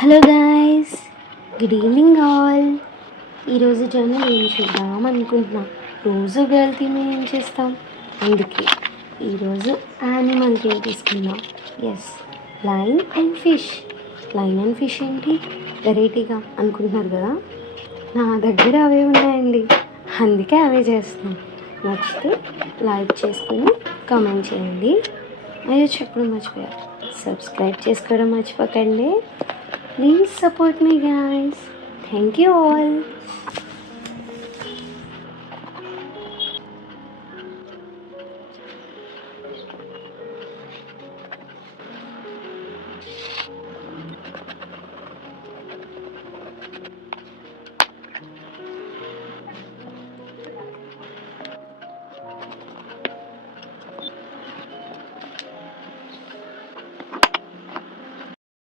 Hello guys, good evening all. ఈరోజు journal ఏం చేద్దాం అనుకుంటున్నాం. రోజు గర్ల్ థీమ్ ఏం చేస్తాం, అందుకే ఈరోజు యానిమల్ థీమ్ తీసుకుందాం. Yes, line and fish. Line and fish ఏంటి వెరైటీగా అనుకుంటున్నారు కదా, నా దగ్గర అవే ఉన్నాయండి, అందుకే అవే చేస్తున్నాం. నచ్చితే లైక్ చేసుకొని కామెంట్ చేయండి. అయ్యో చెప్పడం మర్చిపోయారు, సబ్స్క్రైబ్ చేసుకోవడం మర్చిపోకండి. Please support me guys. Thank you all.